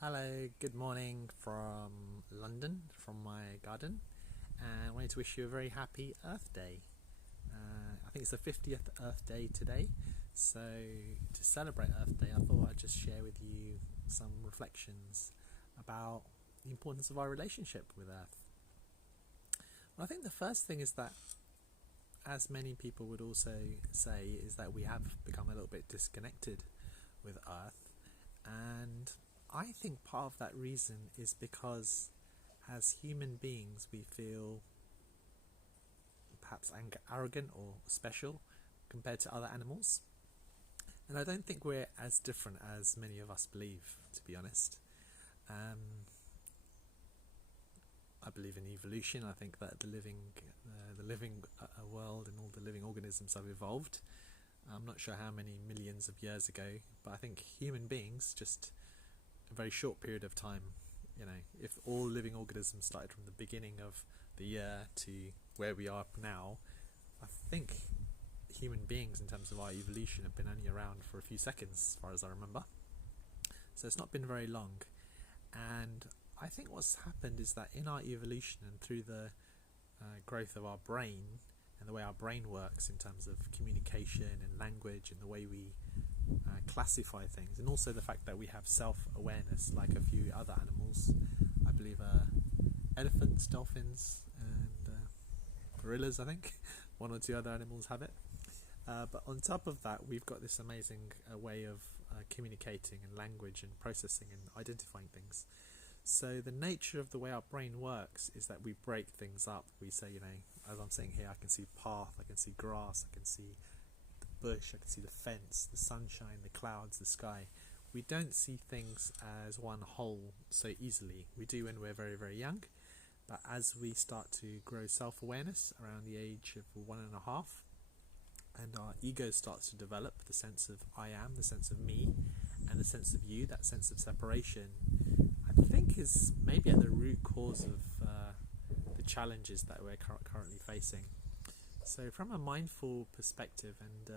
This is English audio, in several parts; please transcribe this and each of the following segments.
Hello, good morning from London, from my garden, and I wanted to wish you a very happy Earth Day. I think it's the 50th Earth Day today, so to celebrate Earth Day, I thought I'd just share with you some reflections about the importance of our relationship with Earth. Well, I think the first thing is that, as many people would also say, is that we have become a little bit disconnected with Earth, and I think part of that reason is because as human beings we feel perhaps arrogant or special compared to other animals. And I don't think we're as different as many of us believe, to be honest. I believe in evolution. I think that the living world and all the living organisms have evolved. I'm not sure how many millions of years ago, but I think human beings just a very short period of time. If all living organisms started from the beginning of the year to where we are now, I think human beings, in terms of our evolution, have been only around for a few seconds, as far as I remember. So it's not been very long. And I think what's happened is that in our evolution and through the growth of our brain and the way our brain works in terms of communication and language and the way we classify things, and also the fact that we have self-awareness like a few other animals. I believe elephants, dolphins and gorillas, I think one or two other animals have it, but on top of that we've got this amazing way of communicating and language and processing and identifying things. So the nature of the way our brain works is that we break things up. We say, as I'm sitting here, I can see path, I can see grass, I can see bush, I can see the fence, the sunshine, the clouds, the sky. We don't see things as one whole so easily. We do when we're very, very young, but as we start to grow self-awareness around the age of 1.5, and our ego starts to develop, the sense of I am, the sense of me, and the sense of you, that sense of separation, I think is maybe at the root cause of the challenges that we're currently facing. So from a mindful perspective and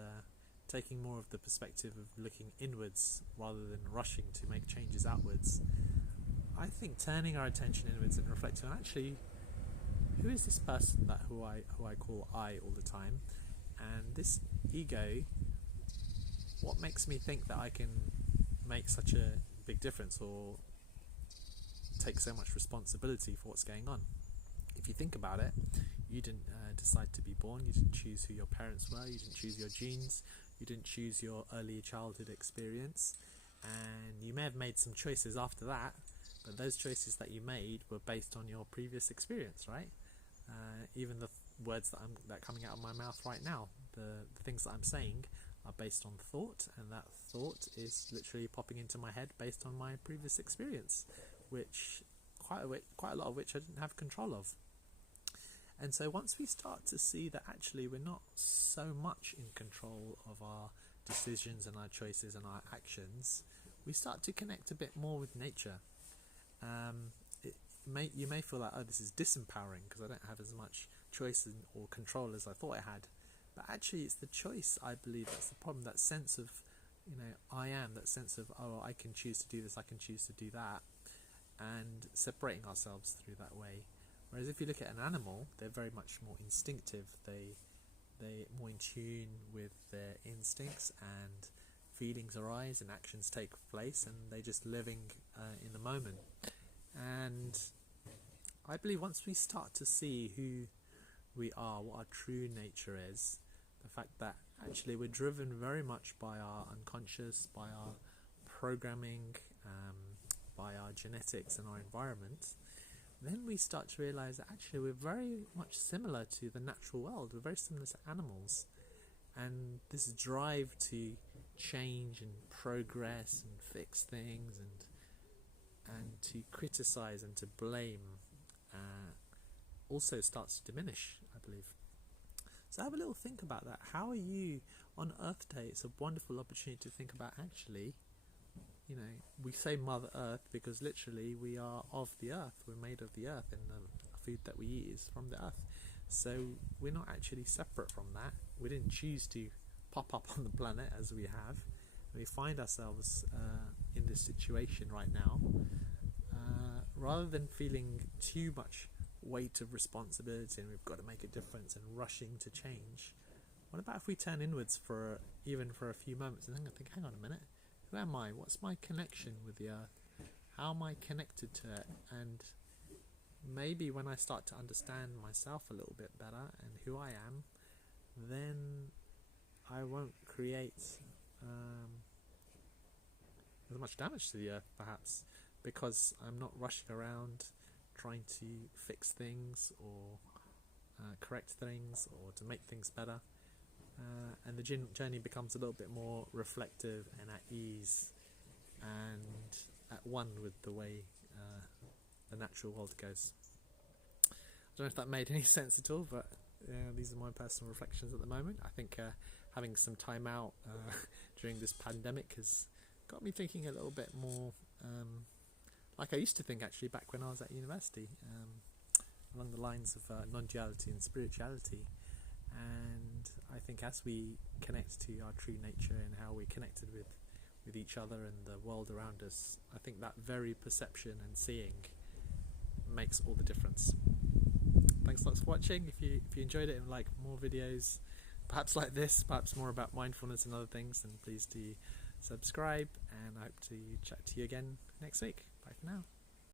taking more of the perspective of looking inwards rather than rushing to make changes outwards, I think turning our attention inwards and reflecting on actually who is this person who I call I all the time, and this ego, what makes me think that I can make such a big difference or take so much responsibility for what's going on. If you think about it, you didn't decide to be born, you didn't choose who your parents were, you didn't choose your genes, you didn't choose your early childhood experience, and you may have made some choices after that, but those choices that you made were based on your previous experience, right? Even the words that are coming out of my mouth right now, the things that I'm saying are based on thought, and that thought is literally popping into my head based on my previous experience, which quite a lot of which I didn't have control of. And so once we start to see that actually we're not so much in control of our decisions and our choices and our actions, we start to connect a bit more with nature. You may feel like, this is disempowering because I don't have as much choice or control as I thought I had. But actually it's the choice, I believe, that's the problem. That sense of, I am, that sense of, I can choose to do this, I can choose to do that, and separating ourselves through that way. Whereas if you look at an animal, they're very much more instinctive. They're more in tune with their instincts, and feelings arise and actions take place, and they're just living in the moment. And I believe once we start to see who we are, what our true nature is, the fact that actually we're driven very much by our unconscious, by our programming, by our genetics and our environment, then we start to realize that actually we're very much similar to the natural world. We're very similar to animals, and this drive to change and progress and fix things and to criticize and to blame also starts to diminish, I believe. So have a little think about that. How are you on Earth Day? It's a wonderful opportunity to think about actually, we say Mother Earth because literally we are of the earth. We're made of the earth, and the food that we eat is from the earth. So we're not actually separate from that. We didn't choose to pop up on the planet as we have. We find ourselves in this situation situation right now, rather than feeling too much weight of responsibility and we've got to make a difference and rushing to change, what about if we turn inwards for a few moments and think, hang on a minute, who am I? What's my connection with the earth? How am I connected to it? And maybe when I start to understand myself a little bit better and who I am, then I won't create as much damage to the earth, perhaps, because I'm not rushing around trying to fix things or correct things or to make things better. And the journey becomes a little bit more reflective and at ease and at one with the way the natural world goes. I don't know if that made any sense at all, but these are my personal reflections at the moment. I think having some time out during this pandemic has got me thinking a little bit more like I used to think, actually, back when I was at university, along the lines of non-duality and spirituality. And I think as we connect to our true nature and how we're connected with each other and the world around us, I think that very perception and seeing makes all the difference. Thanks lots for watching. If you enjoyed it and like more videos, perhaps like this, perhaps more about mindfulness and other things, then please do subscribe, and I hope to chat to you again next week. Bye for now.